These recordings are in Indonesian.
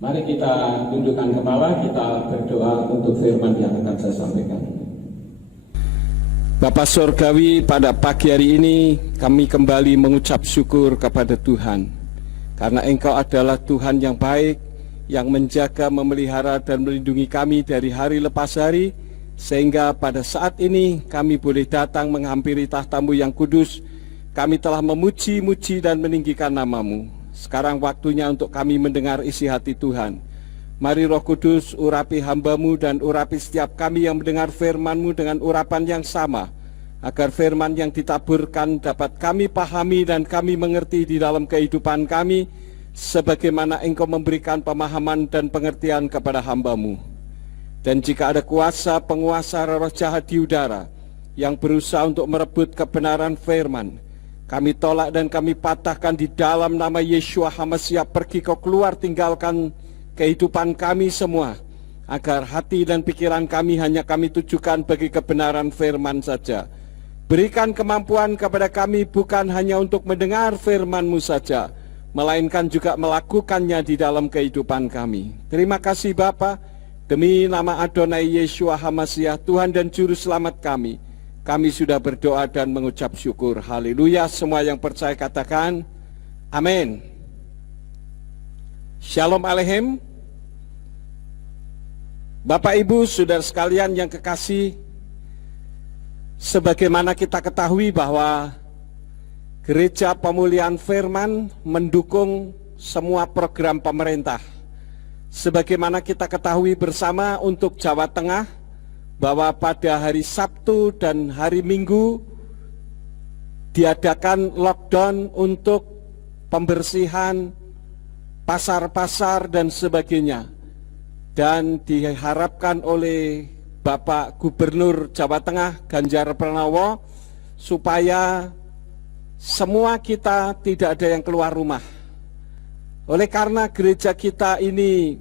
Mari kita tundukkan kepala, kita berdoa untuk firman yang akan saya sampaikan. Bapa Surgawi, pada pagi hari ini kami kembali mengucap syukur kepada Tuhan, karena Engkau adalah Tuhan yang baik, yang menjaga, memelihara dan melindungi kami dari hari lepas hari, sehingga pada saat ini kami boleh datang menghampiri tahta-Mu yang kudus. Kami telah memuji-muji dan meninggikan nama-Mu. Sekarang waktunya untuk kami mendengar isi hati Tuhan. Mari Roh Kudus urapi hamba-Mu dan urapi setiap kami yang mendengar firman-Mu dengan urapan yang sama, agar firman yang ditaburkan dapat kami pahami dan kami mengerti di dalam kehidupan kami, sebagaimana Engkau memberikan pemahaman dan pengertian kepada hamba-Mu. Dan jika ada kuasa penguasa roh jahat di udara yang berusaha untuk merebut kebenaran firman, kami tolak dan kami patahkan di dalam nama Yeshua HaMashiach. Pergi kau keluar, tinggalkan kehidupan kami semua, agar hati dan pikiran kami hanya kami tujukan bagi kebenaran firman saja. Berikan kemampuan kepada kami bukan hanya untuk mendengar firman-Mu saja, melainkan juga melakukannya di dalam kehidupan kami. Terima kasih Bapa, demi nama Adonai Yeshua HaMashiach, Tuhan dan Juru Selamat kami. Kami sudah berdoa dan mengucap syukur. Haleluya. Semua yang percaya katakan amin. Shalom Aleichem. Bapak Ibu saudara sekalian yang kekasih, sebagaimana kita ketahui bahwa Gereja Pemulihan Firman mendukung semua program pemerintah. Sebagaimana kita ketahui bersama untuk Jawa Tengah, bahwa pada hari Sabtu dan hari Minggu diadakan lockdown untuk pembersihan pasar-pasar dan sebagainya. Dan diharapkan oleh Bapak Gubernur Jawa Tengah Ganjar Pranowo supaya semua kita tidak ada yang keluar rumah. Oleh karena gereja kita ini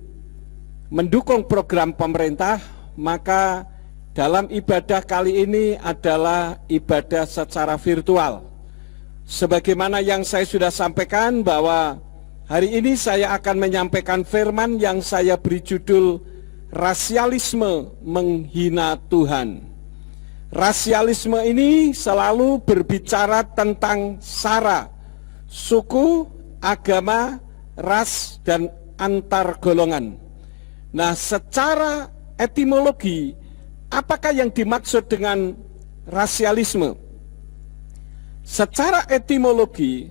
mendukung program pemerintah, maka dalam ibadah kali ini adalah ibadah secara virtual. Sebagaimana yang saya sudah sampaikan bahwa hari ini saya akan menyampaikan firman yang saya beri judul Rasialisme Menghina Tuhan. Rasialisme ini selalu berbicara tentang sara, suku, agama, ras, dan antar golongan. Nah, secara etimologi, apakah yang dimaksud dengan rasialisme? Secara etimologi,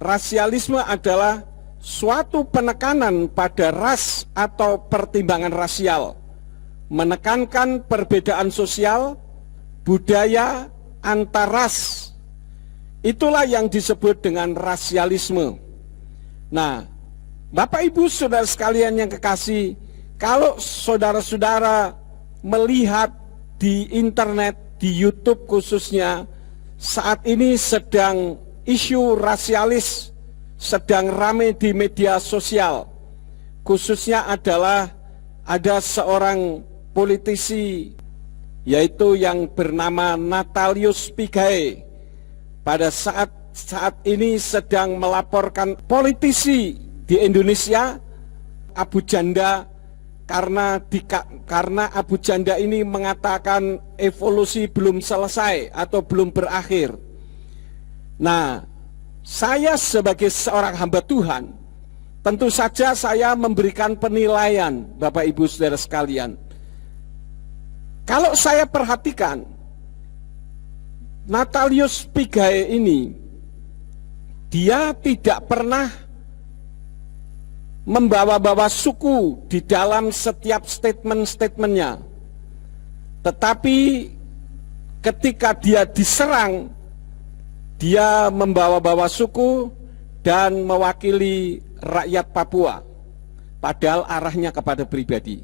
rasialisme adalah suatu penekanan pada ras atau pertimbangan rasial, menekankan perbedaan sosial, budaya, antar ras. Itulah yang disebut dengan rasialisme. Nah, Bapak Ibu saudara sekalian yang kekasih, kalau saudara-saudara melihat di internet, di YouTube khususnya, saat ini sedang isu rasialis sedang ramai di media sosial. Khususnya adalah ada seorang politisi, yaitu yang bernama Natalius Pigai, pada saat ini sedang melaporkan politisi di Indonesia, Abu Janda, karena Abu Janda ini mengatakan evolusi belum selesai atau belum berakhir. Nah, saya sebagai seorang hamba Tuhan, tentu saja saya memberikan penilaian, Bapak Ibu saudara sekalian. Kalau saya perhatikan, Natalius Pigai ini, dia tidak pernah membawa-bawa suku di dalam setiap statement-statementnya. Tetapi ketika dia diserang, dia membawa-bawa suku dan mewakili rakyat Papua. Padahal arahnya kepada pribadi.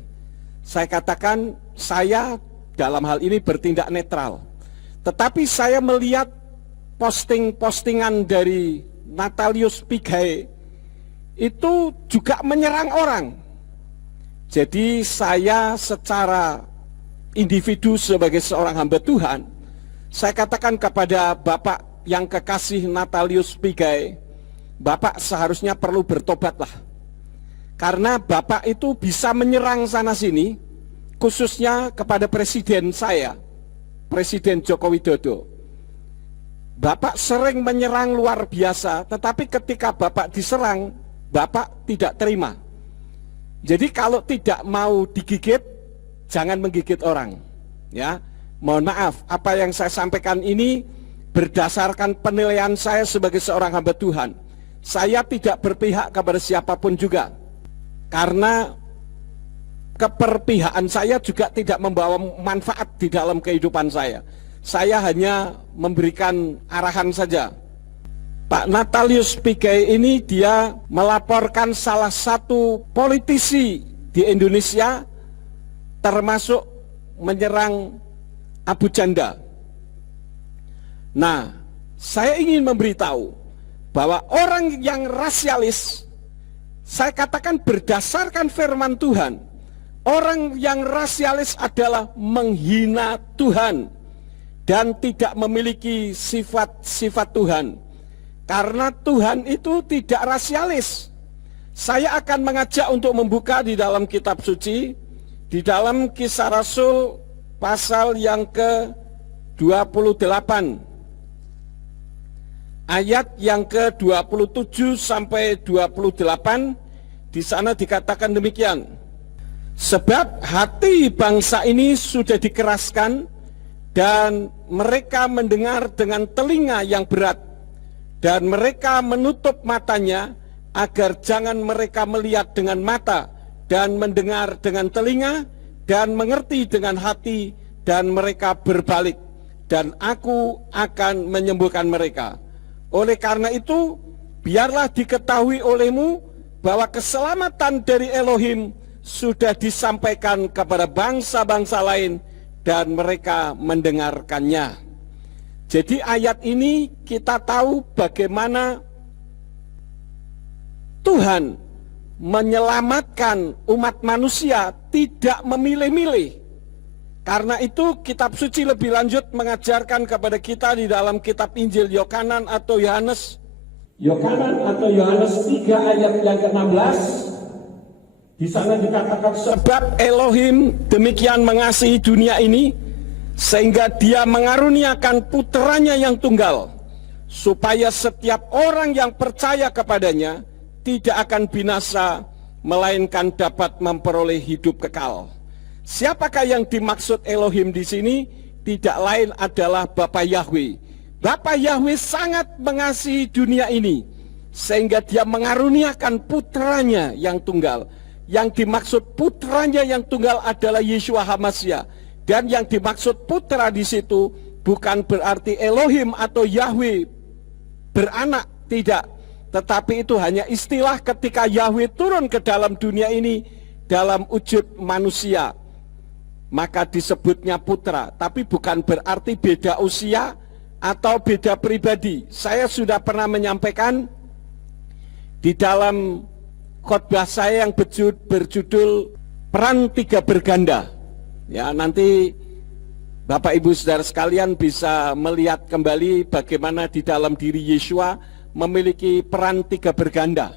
Saya katakan, saya dalam hal ini bertindak netral. Tetapi saya melihat posting-postingan dari Natalius Pigai itu juga menyerang orang. Jadi saya secara individu sebagai seorang hamba Tuhan, saya katakan kepada Bapak yang kekasih Natalius Pigai, Bapak seharusnya perlu bertobatlah. Karena Bapak itu bisa menyerang sana-sini, khususnya kepada presiden saya, Presiden Joko Widodo. Bapak sering menyerang luar biasa, tetapi ketika Bapak diserang, Bapak tidak terima. Jadi kalau tidak mau digigit, jangan menggigit orang. Ya, mohon maaf, apa yang saya sampaikan ini berdasarkan penilaian saya sebagai seorang hamba Tuhan. Saya tidak berpihak kepada siapapun juga. Karena keperpihakan saya juga tidak membawa manfaat di dalam kehidupan saya. Saya hanya memberikan arahan saja. Pak Natalius Pigai ini dia melaporkan salah satu politisi di Indonesia termasuk menyerang Abu Janda. Nah, saya ingin memberitahu bahwa orang yang rasialis, saya katakan berdasarkan firman Tuhan, orang yang rasialis adalah menghina Tuhan dan tidak memiliki sifat-sifat Tuhan. Karena Tuhan itu tidak rasialis. Saya akan mengajak untuk membuka di dalam kitab suci, di dalam Kisah Rasul pasal yang ke-28. Ayat yang ke-27 sampai 28, di sana dikatakan demikian. Sebab hati bangsa ini sudah dikeraskan dan mereka mendengar dengan telinga yang berat dan mereka menutup matanya agar jangan mereka melihat dengan mata dan mendengar dengan telinga dan mengerti dengan hati dan mereka berbalik dan aku akan menyembuhkan mereka. Oleh karena itu, biarlah diketahui olehmu bahwa keselamatan dari Elohim sudah disampaikan kepada bangsa-bangsa lain dan mereka mendengarkannya. Jadi ayat ini kita tahu bagaimana Tuhan menyelamatkan umat manusia tidak memilih-milih. Karena itu kitab suci lebih lanjut mengajarkan kepada kita di dalam kitab Injil Yohanan atau Yohanes 3 ayat yang ke-16. Di sana dikatakan sebab Elohim demikian mengasihi dunia ini sehingga dia mengaruniakan putranya yang tunggal supaya setiap orang yang percaya kepadanya tidak akan binasa melainkan dapat memperoleh hidup kekal. Siapakah yang dimaksud Elohim di sini? Tidak lain adalah Bapa Yahweh. Bapa Yahweh sangat mengasihi dunia ini sehingga dia mengaruniakan putranya yang tunggal. Yang dimaksud putranya yang tunggal adalah Yeshua HaMashiach. Dan yang dimaksud putra di situ bukan berarti Elohim atau Yahweh beranak, tidak. Tetapi itu hanya istilah ketika Yahweh turun ke dalam dunia ini dalam wujud manusia. Maka disebutnya putra, tapi bukan berarti beda usia atau beda pribadi. Saya sudah pernah menyampaikan di dalam khotbah saya yang berjudul Peran Tiga Berganda. Ya, nanti Bapak Ibu Saudara sekalian bisa melihat kembali bagaimana di dalam diri Yeshua memiliki peran tiga berganda.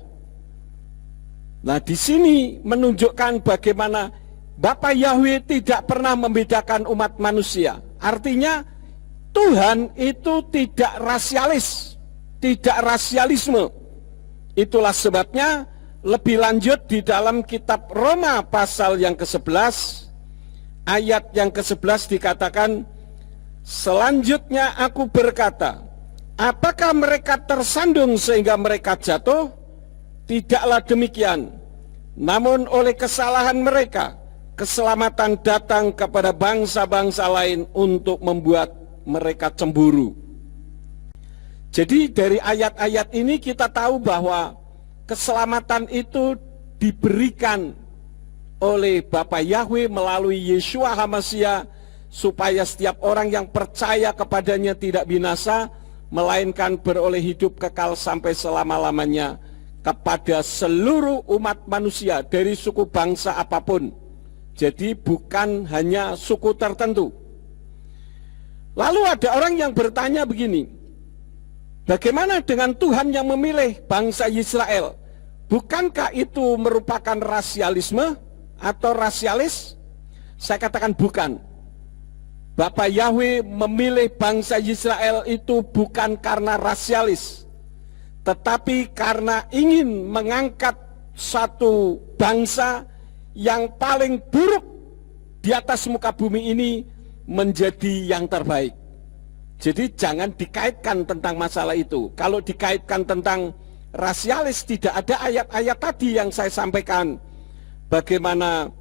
Nah, di sini menunjukkan bagaimana Bapa Yahweh tidak pernah membedakan umat manusia. Artinya Tuhan itu tidak rasialis, tidak rasialisme. Itulah sebabnya lebih lanjut di dalam kitab Roma pasal yang ke-11, ayat yang ke-11 dikatakan, selanjutnya aku berkata, apakah mereka tersandung sehingga mereka jatuh? Tidaklah demikian. Namun oleh kesalahan mereka, keselamatan datang kepada bangsa-bangsa lain untuk membuat mereka cemburu. Jadi dari ayat-ayat ini kita tahu bahwa keselamatan itu diberikan oleh Bapa Yahweh melalui Yeshua HaMashiach supaya setiap orang yang percaya kepadanya tidak binasa melainkan beroleh hidup kekal sampai selama-lamanya kepada seluruh umat manusia dari suku bangsa apapun. Jadi bukan hanya suku tertentu. Lalu ada orang yang bertanya begini, bagaimana dengan Tuhan yang memilih bangsa Israel? Bukankah itu merupakan rasialisme atau rasialis? Saya katakan bukan. Bapa Yahweh memilih bangsa Israel itu bukan karena rasialis, tetapi karena ingin mengangkat satu bangsa yang paling buruk di atas muka bumi ini menjadi yang terbaik. Jadi jangan dikaitkan tentang masalah itu. Kalau dikaitkan tentang rasialis, tidak ada ayat-ayat tadi yang saya sampaikan. Bagaimana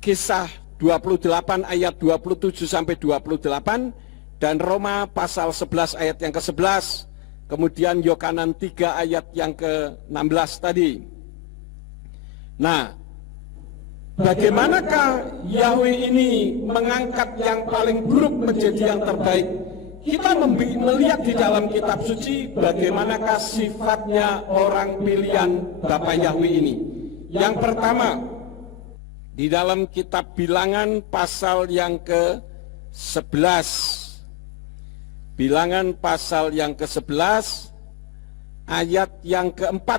Kisah 28 ayat 27 sampai 28 dan Roma pasal 11 ayat yang ke-11. Kemudian Yohanan 3 ayat yang ke-16 tadi. Nah, bagaimanakah Yahweh ini mengangkat yang paling buruk menjadi yang terbaik? Kita melihat di dalam kitab suci bagaimanakah sifatnya orang pilihan Bapa Yahweh ini. Yang pertama, di dalam kitab Bilangan pasal yang ke-11. Bilangan pasal yang ke-11 ayat yang ke-4.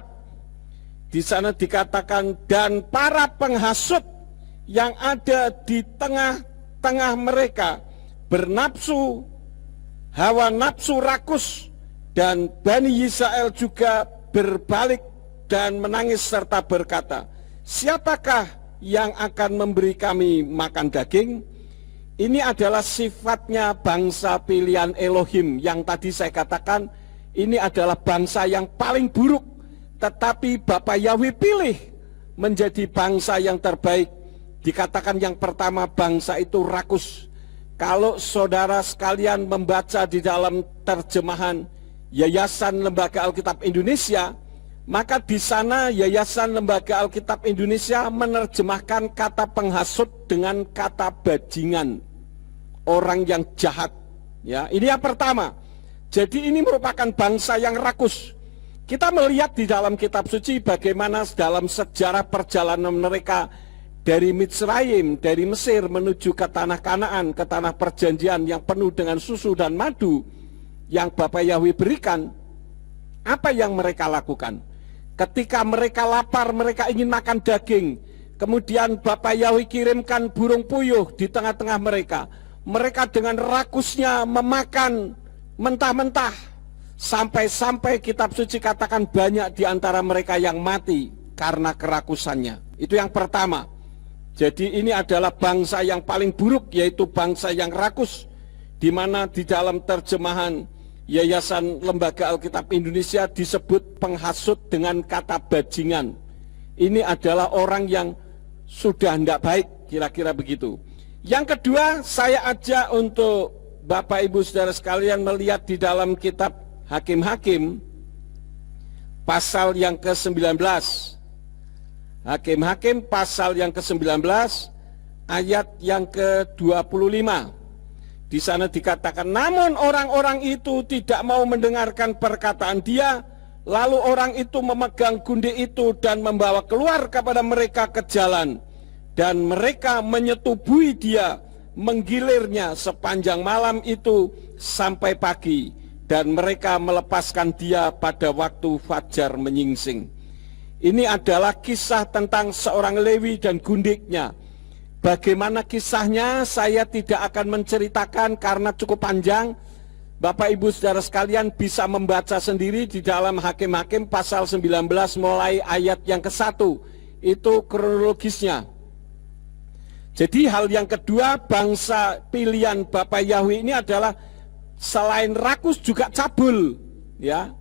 Di sana dikatakan, dan para penghasut yang ada di tengah-tengah mereka bernafsu hawa nafsu rakus, dan Bani Israel juga berbalik dan menangis serta berkata, siapakah yang akan memberi kami makan daging? Ini adalah sifatnya bangsa pilihan Elohim yang tadi saya katakan ini adalah bangsa yang paling buruk, tetapi Bapa Yahweh pilih menjadi bangsa yang terbaik. Dikatakan yang pertama, bangsa itu rakus. Kalau saudara sekalian membaca di dalam terjemahan Yayasan Lembaga Alkitab Indonesia, maka di sana Yayasan Lembaga Alkitab Indonesia menerjemahkan kata penghasut dengan kata bajingan, orang yang jahat. Ya, ini yang pertama. Jadi ini merupakan bangsa yang rakus. Kita melihat di dalam kitab suci bagaimana dalam sejarah perjalanan mereka dari Mitsraim, dari Mesir menuju ke tanah Kanaan, ke tanah perjanjian yang penuh dengan susu dan madu yang Bapa Yahweh berikan. Apa yang mereka lakukan? Ketika mereka lapar, mereka ingin makan daging. Kemudian Bapa Yahweh kirimkan burung puyuh di tengah-tengah mereka. Mereka dengan rakusnya memakan mentah-mentah. Sampai-sampai kitab suci katakan banyak di antara mereka yang mati karena kerakusannya. Itu yang pertama. Jadi ini adalah bangsa yang paling buruk, yaitu bangsa yang rakus, di mana di dalam terjemahan Yayasan Lembaga Alkitab Indonesia disebut penghasut dengan kata bajingan. Ini adalah orang yang sudah tidak baik, kira-kira begitu. Yang kedua, saya ajak untuk Bapak Ibu Saudara sekalian melihat di dalam kitab Hakim-Hakim pasal yang ke-19. Hakim-Hakim pasal yang ke-19 ayat yang ke-25. Di sana dikatakan, namun orang-orang itu tidak mau mendengarkan perkataan dia, lalu orang itu memegang gundik itu dan membawa keluar kepada mereka ke jalan, dan mereka menyetubui dia, menggilirnya sepanjang malam itu sampai pagi, dan mereka melepaskan dia pada waktu fajar menyingsing. Ini adalah kisah tentang seorang Lewi dan gundiknya. Bagaimana kisahnya saya tidak akan menceritakan karena cukup panjang. Bapak Ibu Saudara sekalian bisa membaca sendiri di dalam Hakim-Hakim pasal 19 mulai ayat yang ke-1. Itu kronologisnya. Jadi hal yang kedua, bangsa pilihan Bapa Yahweh ini adalah selain rakus juga cabul, ya.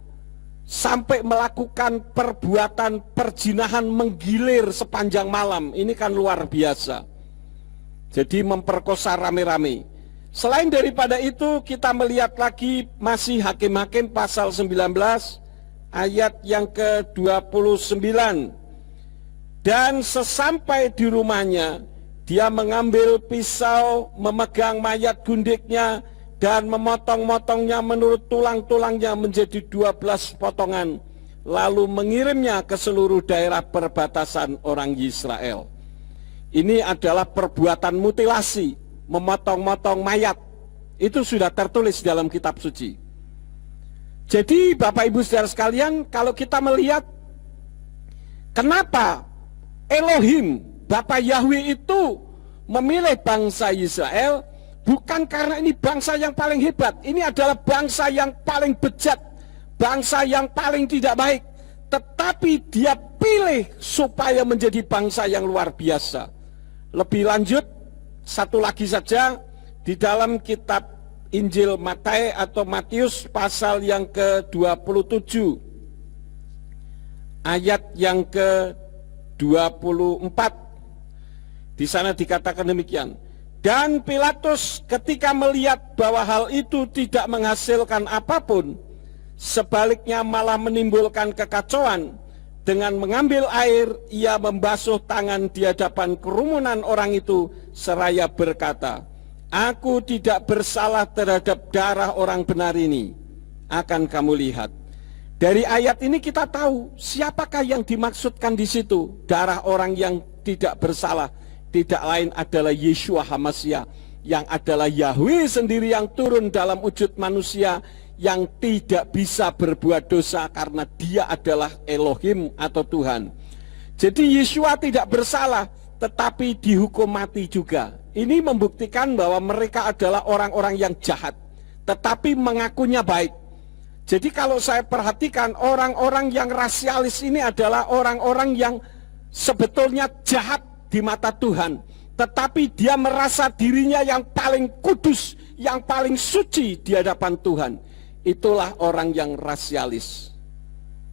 Sampai melakukan perbuatan perjinahan menggilir sepanjang malam. Ini kan luar biasa. Jadi memperkosa rame-rame. Selain daripada itu, kita melihat lagi masih Hakim-Hakim pasal 19 ayat yang ke-29. Dan sesampai di rumahnya, dia mengambil pisau, memegang mayat gundiknya, dan memotong-motongnya menurut tulang-tulangnya menjadi 12 potongan, lalu mengirimnya ke seluruh daerah perbatasan orang Israel. Ini adalah perbuatan mutilasi, memotong-motong mayat. Itu sudah tertulis dalam kitab suci. Jadi Bapak Ibu Saudara sekalian, kalau kita melihat Kenapa Elohim, Bapa Yahweh itu memilih bangsa Israel? Bukan karena ini bangsa yang paling hebat, ini adalah bangsa yang paling bejat, bangsa yang paling tidak baik, tetapi dia pilih supaya menjadi bangsa yang luar biasa. Lebih lanjut, satu lagi saja, di dalam kitab Injil Matius atau Matius pasal yang ke-27 ayat yang ke-24, di sana dikatakan demikian. Dan Pilatus ketika melihat bahwa hal itu tidak menghasilkan apapun, sebaliknya malah menimbulkan kekacauan, dengan mengambil air ia membasuh tangan di hadapan kerumunan orang itu seraya berkata, "Aku tidak bersalah terhadap darah orang benar ini. Akan kamu lihat." Dari ayat ini kita tahu siapakah yang dimaksudkan di situ. Darah orang yang tidak bersalah tidak lain adalah Yeshua HaMasyiah, yang adalah Yahweh sendiri yang turun dalam wujud manusia, yang tidak bisa berbuat dosa karena dia adalah Elohim atau Tuhan. Jadi Yeshua tidak bersalah tetapi dihukum mati juga. Ini membuktikan bahwa mereka adalah orang-orang yang jahat tetapi mengakunya baik. Jadi kalau saya perhatikan, orang-orang yang rasialis ini adalah orang-orang yang sebetulnya jahat di mata Tuhan, tetapi dia merasa dirinya yang paling kudus, yang paling suci di hadapan Tuhan. Itulah orang yang rasialis.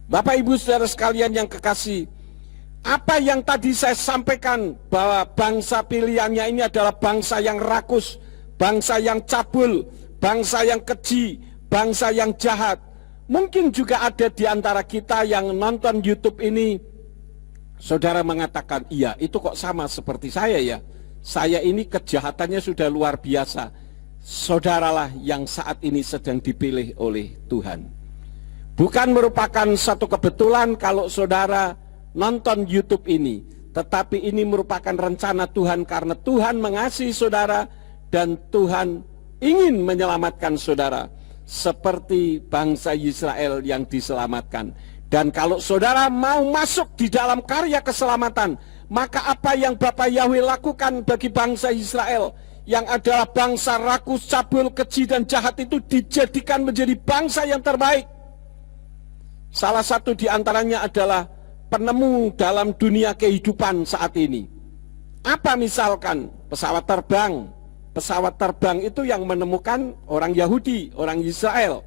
Bapak Ibu Saudara sekalian yang kekasih, apa yang tadi saya sampaikan bahwa bangsa pilihannya ini adalah bangsa yang rakus, bangsa yang cabul, bangsa yang keji, bangsa yang jahat. Mungkin juga ada di antara kita yang nonton YouTube ini, saudara mengatakan, iya itu kok sama seperti saya ya, saya ini kejahatannya sudah luar biasa. Saudaralah yang saat ini sedang dipilih oleh Tuhan. Bukan merupakan satu kebetulan kalau saudara nonton YouTube ini, tetapi ini merupakan rencana Tuhan karena Tuhan mengasihi saudara dan Tuhan ingin menyelamatkan saudara seperti bangsa Israel yang diselamatkan. Dan kalau saudara mau masuk di dalam karya keselamatan, maka apa yang Bapa Yahweh lakukan bagi bangsa Israel yang adalah bangsa rakus, cabul, keji dan jahat itu dijadikan menjadi bangsa yang terbaik. Salah satu di antaranya adalah penemu dalam dunia kehidupan saat ini. Apa misalkan pesawat terbang? Pesawat terbang itu yang menemukan orang Yahudi, orang Israel.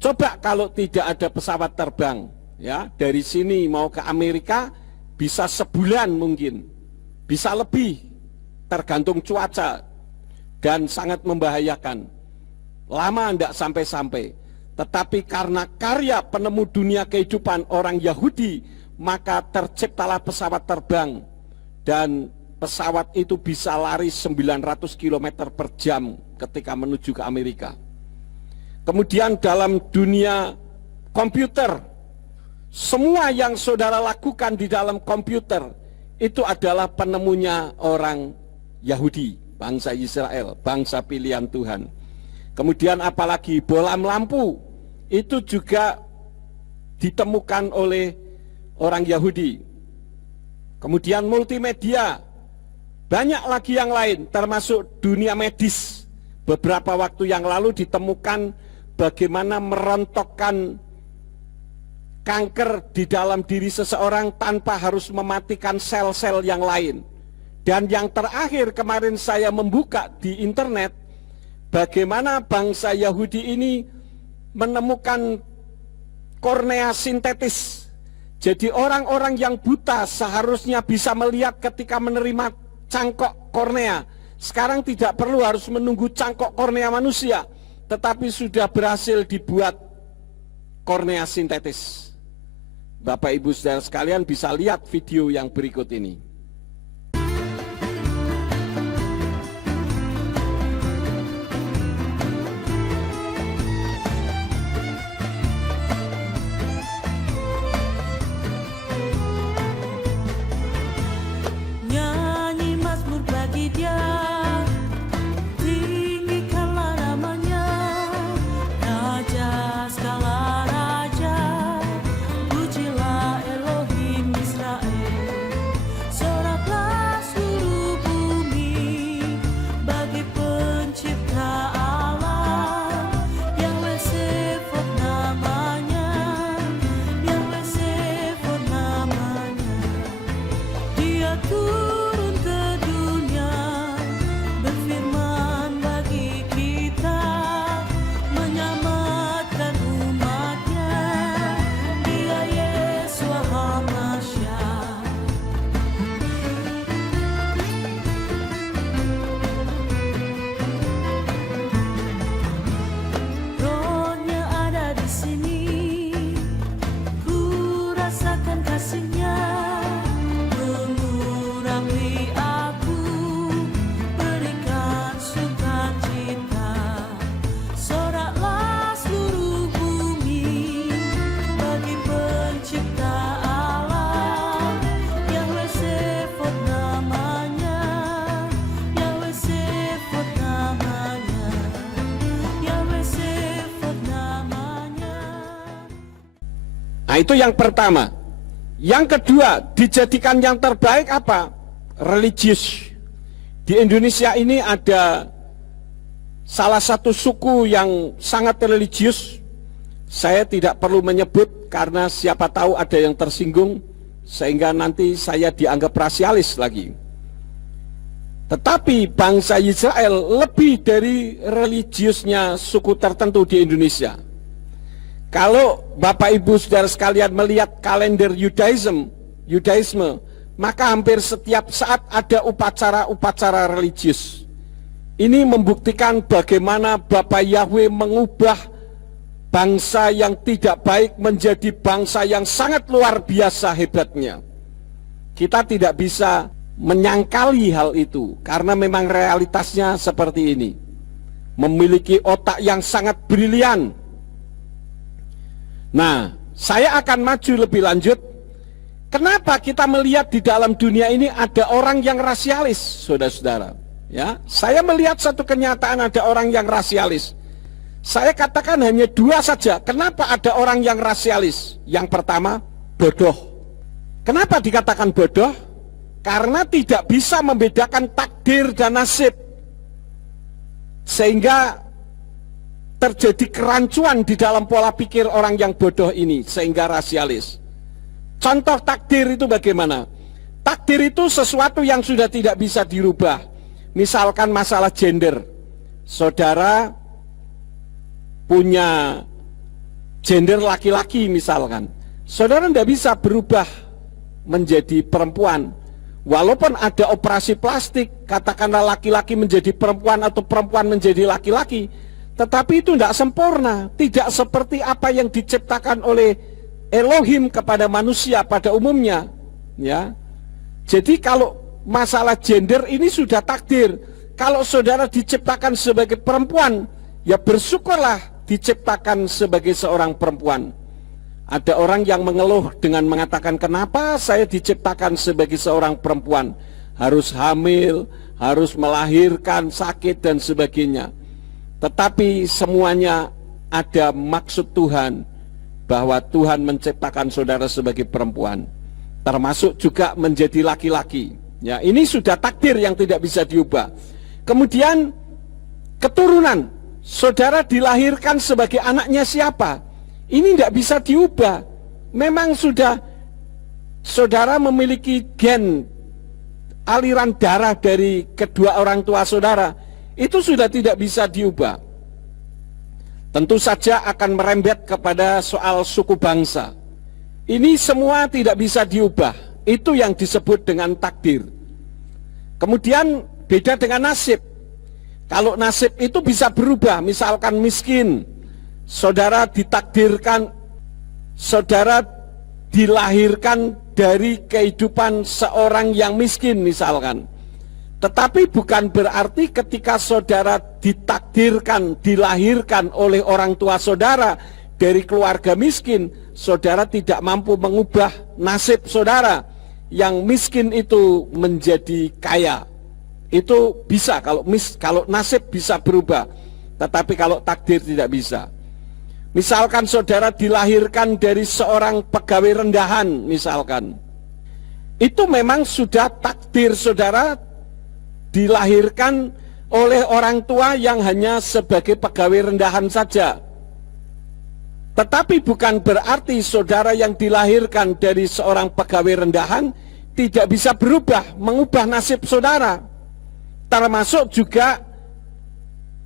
Coba kalau tidak ada pesawat terbang, ya, dari sini mau ke Amerika bisa sebulan mungkin, bisa lebih, tergantung cuaca dan sangat membahayakan. Lama tidak sampai-sampai. Tetapi karena karya penemu dunia kehidupan orang Yahudi, maka terciptalah pesawat terbang dan pesawat itu bisa lari 900 km per jam ketika menuju ke Amerika. Kemudian dalam dunia komputer, semua yang saudara lakukan di dalam komputer itu adalah penemunya orang Yahudi, bangsa Israel, bangsa pilihan Tuhan. Kemudian apalagi bohlam lampu, itu juga ditemukan oleh orang Yahudi. Kemudian multimedia, banyak lagi yang lain, termasuk dunia medis. Beberapa waktu yang lalu ditemukan bagaimana merontokkan kanker di dalam diri seseorang tanpa harus mematikan sel-sel yang lain. Dan yang terakhir kemarin saya membuka di internet, bagaimana bangsa Yahudi ini menemukan kornea sintetis. Jadi orang-orang yang buta seharusnya bisa melihat ketika menerima cangkok kornea. Sekarang tidak perlu harus menunggu cangkok kornea manusia, tetapi sudah berhasil dibuat kornea sintetis. Bapak Ibu Saudara sekalian bisa lihat video yang berikut ini. Raja, segala raja, pujilah Elohim. Nah, itu yang pertama. Yang kedua, dijadikan yang terbaik apa? Religius. Di Indonesia ini ada salah satu suku yang sangat religius. Saya tidak perlu menyebut karena siapa tahu ada yang tersinggung sehingga nanti saya dianggap rasialis lagi. Tetapi bangsa Israel lebih dari religiusnya suku tertentu di Indonesia. Kalau Bapak Ibu Saudara sekalian melihat kalender Yudaisme, maka hampir setiap saat ada upacara-upacara religius. Ini membuktikan bagaimana Bapa Yahweh mengubah bangsa yang tidak baik menjadi bangsa yang sangat luar biasa hebatnya. Kita tidak bisa menyangkali hal itu karena memang realitasnya seperti ini. Memiliki otak yang sangat brilian. Nah, saya akan maju lebih lanjut. Kenapa kita melihat di dalam dunia ini ada orang yang rasialis, saudara-saudara? Ya, saya melihat satu kenyataan ada orang yang rasialis. Saya katakan hanya dua saja. Kenapa ada orang yang rasialis? Yang pertama, bodoh. Kenapa dikatakan bodoh? Karena tidak bisa membedakan takdir dan nasib. Sehingga terjadi kerancuan di dalam pola pikir orang yang bodoh ini, sehingga rasialis. Contoh takdir itu bagaimana? Takdir itu sesuatu yang sudah tidak bisa dirubah. Misalkan masalah gender. Saudara punya gender laki-laki misalkan. Saudara tidak bisa berubah menjadi perempuan. Walaupun ada operasi plastik, katakanlah laki-laki menjadi perempuan atau perempuan menjadi laki-laki, tetapi itu tidak sempurna, tidak seperti apa yang diciptakan oleh Elohim kepada manusia pada umumnya. Ya, jadi kalau masalah gender ini sudah takdir. Kalau saudara diciptakan sebagai perempuan, ya bersyukurlah diciptakan sebagai seorang perempuan. Ada orang yang mengeluh dengan mengatakan, kenapa saya diciptakan sebagai seorang perempuan? Harus hamil, harus melahirkan, sakit dan sebagainya. Tetapi semuanya ada maksud Tuhan, bahwa Tuhan menciptakan saudara sebagai perempuan, termasuk juga menjadi laki-laki. Ya, ini sudah takdir yang tidak bisa diubah. Kemudian keturunan, saudara dilahirkan sebagai anaknya siapa? Ini tidak bisa diubah. Memang sudah saudara memiliki gen aliran darah dari kedua orang tua saudara. Itu sudah tidak bisa diubah. Tentu saja akan merembet kepada soal suku bangsa. Ini semua tidak bisa diubah. Itu yang disebut dengan takdir. Kemudian beda dengan nasib. Kalau nasib itu bisa berubah, misalkan miskin, saudara ditakdirkan, saudara dilahirkan dari kehidupan seorang yang miskin misalkan. Tetapi bukan berarti ketika saudara ditakdirkan, dilahirkan oleh orang tua saudara dari keluarga miskin, saudara tidak mampu mengubah nasib saudara yang miskin itu menjadi kaya. Itu bisa, kalau nasib bisa berubah, tetapi kalau takdir tidak bisa. Misalkan saudara dilahirkan dari seorang pegawai rendahan misalkan, itu memang sudah takdir saudara dilahirkan oleh orang tua yang hanya sebagai pegawai rendahan saja. Tetapi bukan berarti saudara yang dilahirkan dari seorang pegawai rendahan tidak bisa berubah, mengubah nasib saudara. Termasuk juga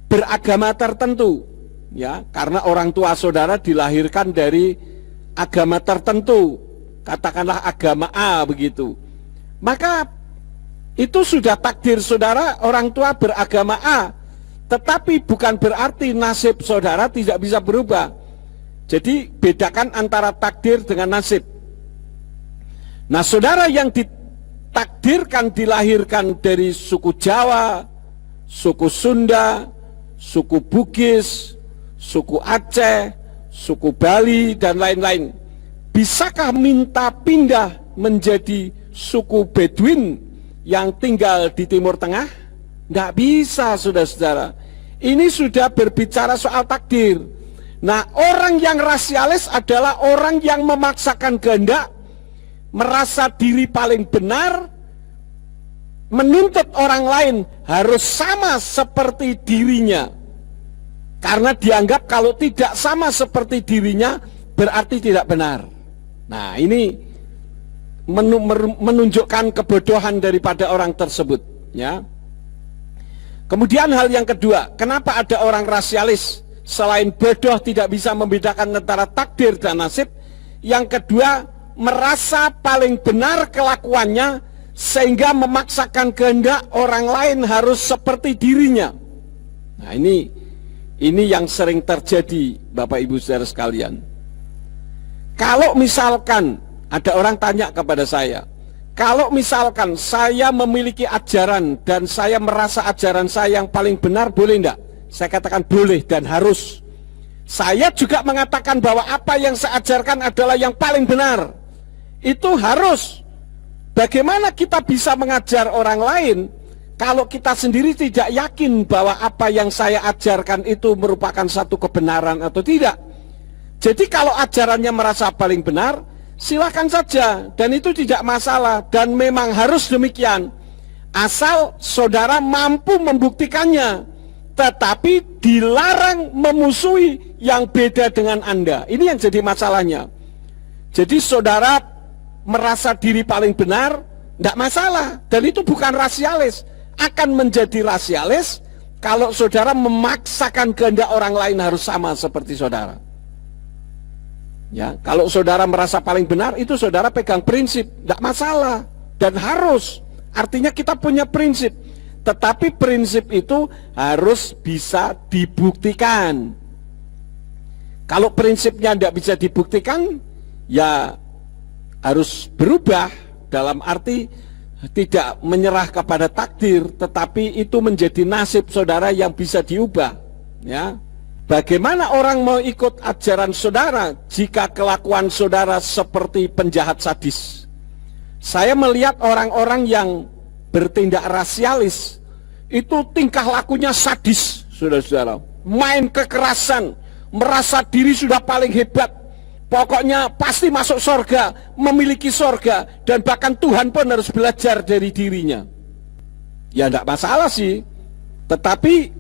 beragama tertentu. Ya, karena orang tua saudara dilahirkan dari agama tertentu, katakanlah agama A begitu. Maka itu sudah takdir saudara, orang tua beragama A. Tetapi bukan berarti nasib saudara tidak bisa berubah. Jadi bedakan antara takdir dengan nasib. Nah, saudara yang ditakdirkan dilahirkan dari suku Jawa, suku Sunda, suku Bugis, suku Aceh, suku Bali, dan lain-lain, bisakah minta pindah menjadi suku Bedouin yang tinggal di Timur Tengah? Tidak bisa, saudara-saudara. Ini sudah berbicara soal takdir. Nah, orang yang rasialis adalah orang yang memaksakan kehendak, merasa diri paling benar, menuntut orang lain harus sama seperti dirinya. Karena dianggap kalau tidak sama seperti dirinya berarti tidak benar. Nah, ini menunjukkan kebodohan daripada orang tersebut, ya. Kemudian hal yang kedua, kenapa ada orang rasialis? Selain bodoh tidak bisa membedakan antara takdir dan nasib, yang kedua merasa paling benar kelakuannya sehingga memaksakan kehendak orang lain harus seperti dirinya. Nah, ini yang sering terjadi, Bapak Ibu Saudara sekalian. Kalau misalkan ada orang tanya kepada saya, kalau misalkan saya memiliki ajaran dan saya merasa ajaran saya yang paling benar, boleh enggak? Saya katakan boleh dan harus. Saya juga mengatakan bahwa apa yang saya ajarkan adalah yang paling benar. Itu harus. Bagaimana kita bisa mengajar orang lain kalau kita sendiri tidak yakin bahwa apa yang saya ajarkan itu merupakan satu kebenaran atau tidak? Jadi kalau ajarannya merasa paling benar, silakan saja, dan itu tidak masalah, dan memang harus demikian. Asal saudara mampu membuktikannya, tetapi dilarang memusuhi yang beda dengan Anda. Ini yang jadi masalahnya. Jadi saudara merasa diri paling benar, tidak masalah, dan itu bukan rasialis. Akan menjadi rasialis kalau saudara memaksakan kehendak orang lain harus sama seperti saudara. Ya, kalau saudara merasa paling benar, itu saudara pegang prinsip, tidak masalah, dan harus. Artinya kita punya prinsip, tetapi prinsip itu harus bisa dibuktikan. Kalau prinsipnya tidak bisa dibuktikan, ya harus berubah, dalam arti tidak menyerah kepada takdir, tetapi itu menjadi nasib saudara yang bisa diubah. Ya, bagaimana orang mau ikut ajaran saudara jika kelakuan saudara seperti penjahat sadis? Saya melihat orang-orang yang bertindak rasialis itu tingkah lakunya sadis, saudara-saudara. Main kekerasan, merasa diri sudah paling hebat, pokoknya pasti masuk sorga, memiliki sorga, dan bahkan Tuhan pun harus belajar dari dirinya. Ya tidak masalah sih, tetapi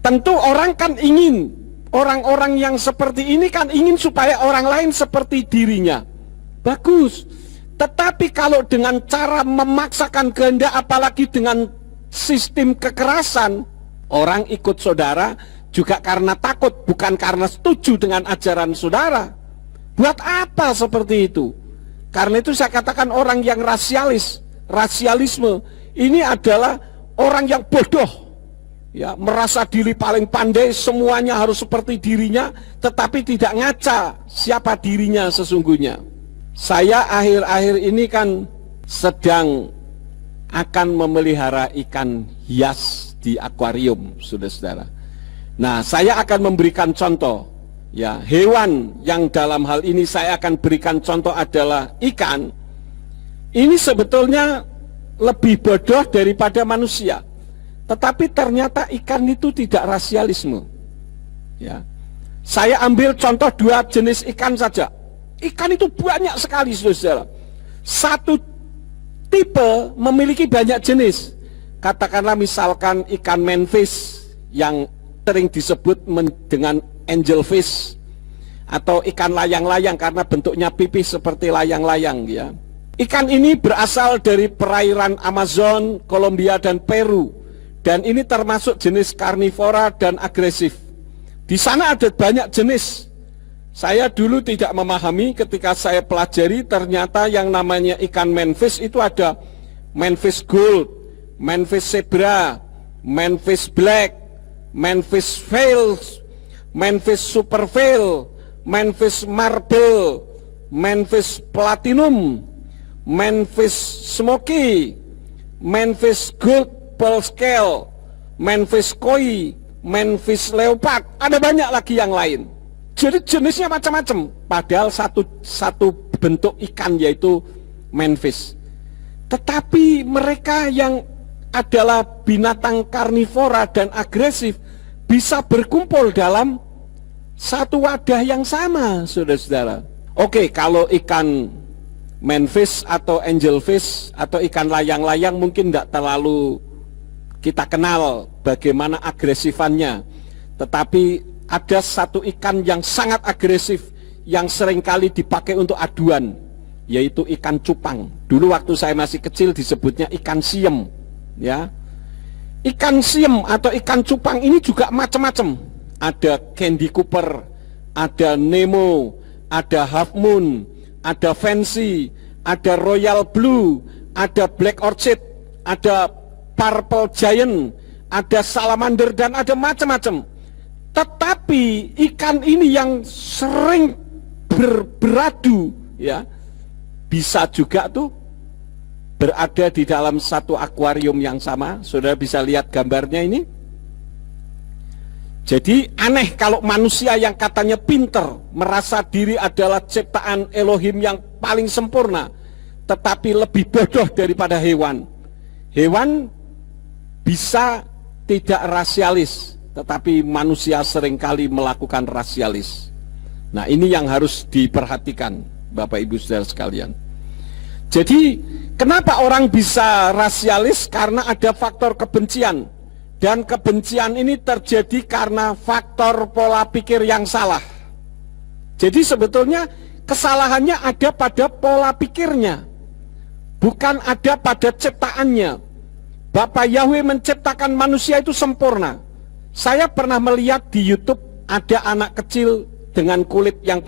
tentu orang kan ingin, orang-orang yang seperti ini kan ingin supaya orang lain seperti dirinya. Bagus, tetapi kalau dengan cara memaksakan kehendak, apalagi dengan sistem kekerasan, orang ikut saudara juga karena takut, bukan karena setuju dengan ajaran saudara. Buat apa seperti itu? Karena itu saya katakan orang yang rasialis, rasialisme ini adalah orang yang bodoh, ya, merasa diri paling pandai, semuanya harus seperti dirinya, tetapi tidak ngaca siapa dirinya sesungguhnya. Saya akhir-akhir ini kan sedang akan memelihara ikan hias di akuarium, saudara-saudara. Nah, saya akan memberikan contoh. Ya, hewan yang dalam hal ini saya akan berikan contoh adalah ikan. Ini sebetulnya lebih bodoh daripada manusia. Tetapi ternyata ikan itu tidak rasialisme. Ya. Saya ambil contoh dua jenis ikan saja. Ikan itu banyak sekali, saudara. Satu tipe memiliki banyak jenis. Katakanlah misalkan ikan manfish yang sering disebut dengan angelfish, atau ikan layang-layang karena bentuknya pipih seperti layang-layang, ya. Ikan ini berasal dari perairan Amazon, Kolombia dan Peru, dan ini termasuk jenis karnivora dan agresif. Di sana ada banyak jenis. Saya dulu tidak memahami, ketika saya pelajari ternyata yang namanya ikan manfish itu ada manfish gold, manfish zebra, manfish black, manfish veils, manfish super veil, manfish marble, manfish platinum, manfish smoky, manfish gold pearl scale, manfish koi, manfish leopard, ada banyak lagi yang lain. Jadi jenisnya macam-macam, padahal satu bentuk ikan, yaitu manfish. Tetapi mereka yang adalah binatang karnivora dan agresif bisa berkumpul dalam Satu wadah yang sama, saudara-saudara. Oke, kalau ikan manfish atau angelfish atau ikan layang-layang mungkin tidak terlalu kita kenal bagaimana agresifannya. Tetapi ada satu ikan yang sangat agresif yang seringkali dipakai untuk aduan, yaitu ikan cupang. Dulu waktu saya masih kecil disebutnya ikan siem, ya. Ikan siem atau ikan cupang ini juga macam-macam. Ada Candy Cooper, ada Nemo, ada Half Moon, ada Fancy, ada Royal Blue, ada Black Orchid, ada Purple Giant, ada Salamander, dan ada macam-macam. Tetapi ikan ini yang sering beradu, ya, bisa juga tuh berada di dalam satu akuarium yang sama. Saudara bisa lihat gambarnya ini. Jadi aneh kalau manusia yang katanya pinter, merasa diri adalah ciptaan Elohim yang paling sempurna, tetapi lebih bodoh daripada hewan. Hewan bisa tidak rasialis, tetapi manusia seringkali melakukan rasialis. Nah, ini yang harus diperhatikan, Bapak Ibu Saudara sekalian. Jadi kenapa orang bisa rasialis? Karena ada faktor kebencian. Dan kebencian ini terjadi karena faktor pola pikir yang salah. Jadi sebetulnya kesalahannya ada pada pola pikirnya, bukan ada pada ciptaannya. Bapak Yahweh menciptakan manusia itu sempurna. Saya pernah melihat di YouTube ada anak kecil dengan kulit yang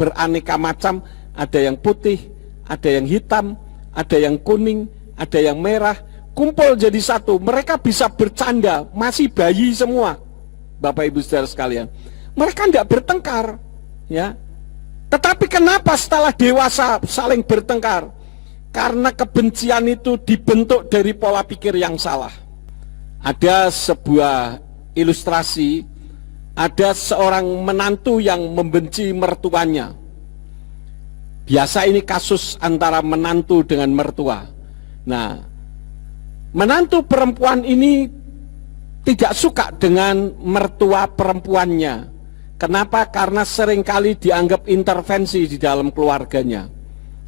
beraneka macam. Ada yang putih, ada yang hitam, ada yang kuning, ada yang merah, kumpul jadi satu. Mereka bisa bercanda, masih bayi semua, Bapak Ibu Saudara sekalian. Mereka tidak bertengkar, ya. Tetapi kenapa setelah dewasa saling bertengkar? Karena kebencian itu dibentuk dari pola pikir yang salah. Ada sebuah ilustrasi, ada seorang menantu yang membenci mertuanya. Biasa ini kasus antara menantu dengan mertua. Nah, menantu perempuan ini tidak suka dengan mertua perempuannya. Kenapa? Karena seringkali dianggap intervensi di dalam keluarganya.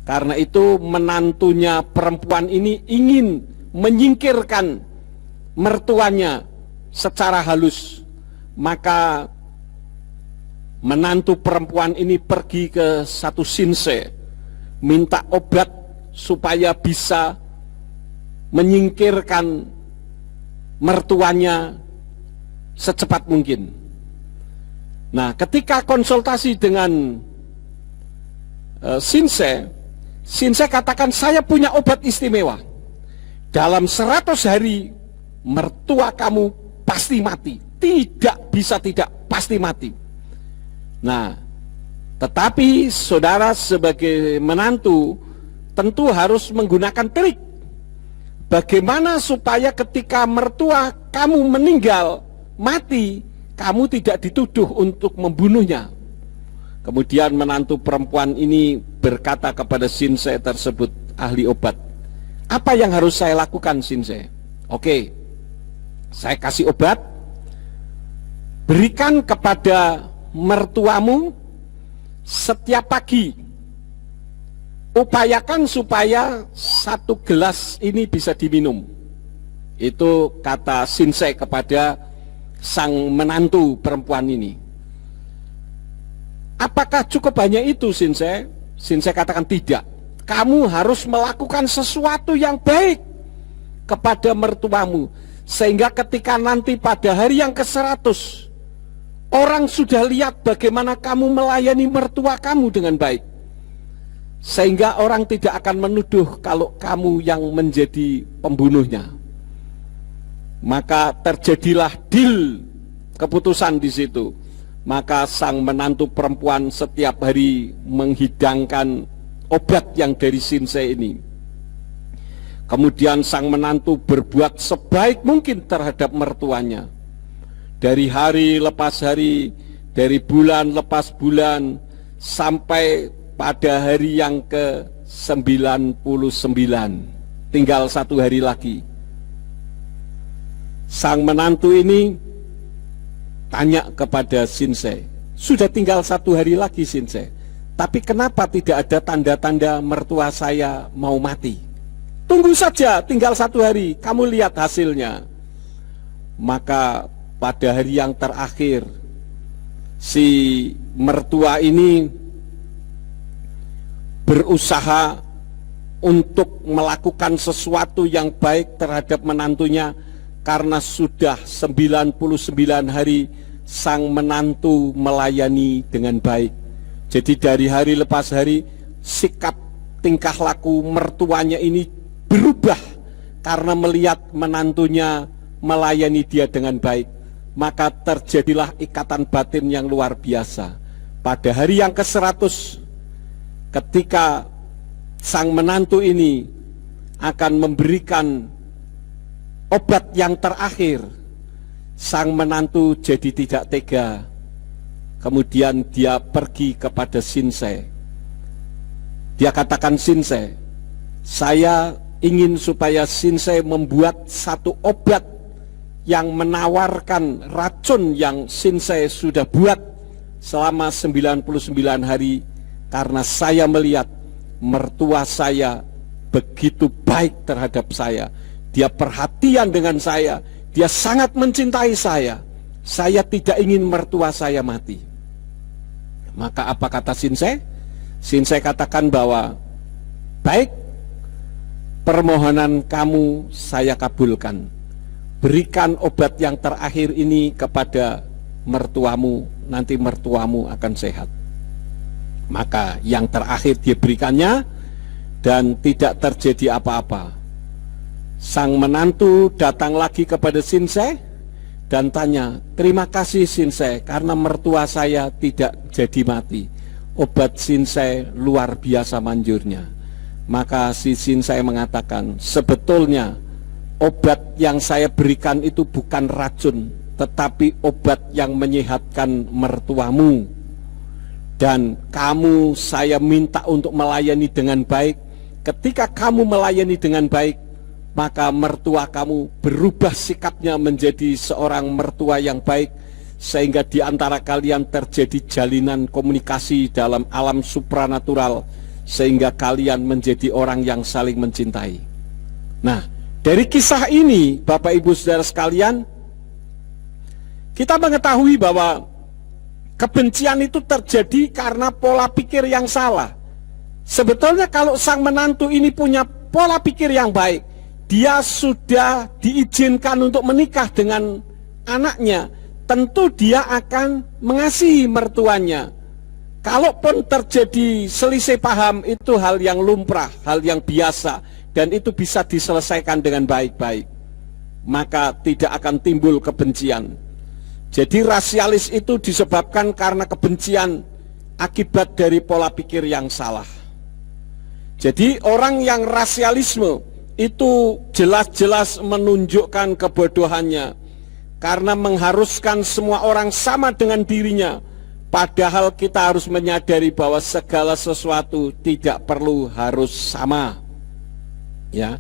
Karena itu menantunya perempuan ini ingin menyingkirkan mertuanya secara halus. Maka menantu perempuan ini pergi ke satu sinse, minta obat supaya bisa menyingkirkan mertuanya secepat mungkin. Nah, ketika konsultasi dengan Sinse katakan, saya punya obat istimewa. Dalam 100 hari mertua kamu pasti mati. Tidak bisa tidak, pasti mati. Nah, tetapi saudara sebagai menantu tentu harus menggunakan trik. Bagaimana supaya ketika mertua kamu meninggal, mati, kamu tidak dituduh untuk membunuhnya. Kemudian menantu perempuan ini berkata kepada Sinse tersebut, ahli obat, apa yang harus saya lakukan, Sinse? Oke, saya kasih obat, berikan kepada mertuamu setiap pagi. Upayakan supaya 1 gelas ini bisa diminum. Itu kata Sinse kepada sang menantu perempuan ini. Apakah cukup banyak itu, Sinse? Sinse katakan tidak. Kamu harus melakukan sesuatu yang baik kepada mertuamu, sehingga ketika nanti pada hari yang ke-100 orang sudah lihat bagaimana kamu melayani mertua kamu dengan baik, sehingga orang tidak akan menuduh kalau kamu yang menjadi pembunuhnya. Maka terjadilah deal, keputusan di situ. Maka sang menantu perempuan setiap hari menghidangkan obat yang dari Sinse ini. Kemudian sang menantu berbuat sebaik mungkin terhadap mertuanya. Dari hari lepas hari, dari bulan lepas bulan, sampai pada hari yang ke-99, tinggal 1 hari lagi. Sang menantu ini tanya kepada Sinse, Sudah tinggal 1 hari lagi Shinsei. Tapi kenapa tidak ada tanda-tanda mertua saya mau mati? Tunggu saja, tinggal 1 hari, kamu lihat hasilnya. Maka pada hari yang terakhir, si mertua ini berusaha untuk melakukan sesuatu yang baik terhadap menantunya, karena sudah 99 hari sang menantu melayani dengan baik. Jadi dari hari lepas hari, sikap tingkah laku mertuanya ini berubah karena melihat menantunya melayani dia dengan baik. Maka terjadilah ikatan batin yang luar biasa. Pada hari yang ke-100, ketika sang menantu ini akan memberikan obat yang terakhir, sang menantu jadi tidak tega. Kemudian dia pergi kepada Shinsei. Dia katakan, Shinsei, saya ingin supaya Shinsei membuat satu obat yang menawarkan racun yang Shinsei sudah buat selama 99 hari, karena saya melihat mertua saya begitu baik terhadap saya. Dia perhatian dengan saya, dia sangat mencintai saya. Saya tidak ingin mertua saya mati. Maka apa kata Shinsei? Shinsei katakan bahwa, baik, permohonan kamu saya kabulkan. Berikan obat yang terakhir ini kepada mertuamu, nanti mertuamu akan sehat. Maka yang terakhir dia berikannya, dan tidak terjadi apa-apa. Sang menantu datang lagi kepada Shinsei dan tanya, terima kasih Shinsei, karena mertua saya tidak jadi mati. Obat Shinsei luar biasa manjurnya. Maka si Shinsei mengatakan, sebetulnya obat yang saya berikan itu bukan racun, tetapi obat yang menyehatkan mertuamu. Dan kamu saya minta untuk melayani dengan baik. Ketika kamu melayani dengan baik, maka mertua kamu berubah sikapnya menjadi seorang mertua yang baik, sehingga di antara kalian terjadi jalinan komunikasi dalam alam supranatural, sehingga kalian menjadi orang yang saling mencintai. Nah, dari kisah ini Bapak Ibu Saudara sekalian, kita mengetahui bahwa kebencian itu terjadi karena pola pikir yang salah. Sebetulnya kalau sang menantu ini punya pola pikir yang baik, dia sudah diizinkan untuk menikah dengan anaknya, tentu dia akan mengasihi mertuanya. Kalaupun terjadi selisih paham, itu hal yang lumrah, hal yang biasa, dan itu bisa diselesaikan dengan baik-baik. Maka tidak akan timbul kebencian. Jadi rasialis itu disebabkan karena kebencian akibat dari pola pikir yang salah. Jadi orang yang rasialisme itu jelas-jelas menunjukkan kebodohannya, karena mengharuskan semua orang sama dengan dirinya, padahal kita harus menyadari bahwa segala sesuatu tidak perlu harus sama. Ya,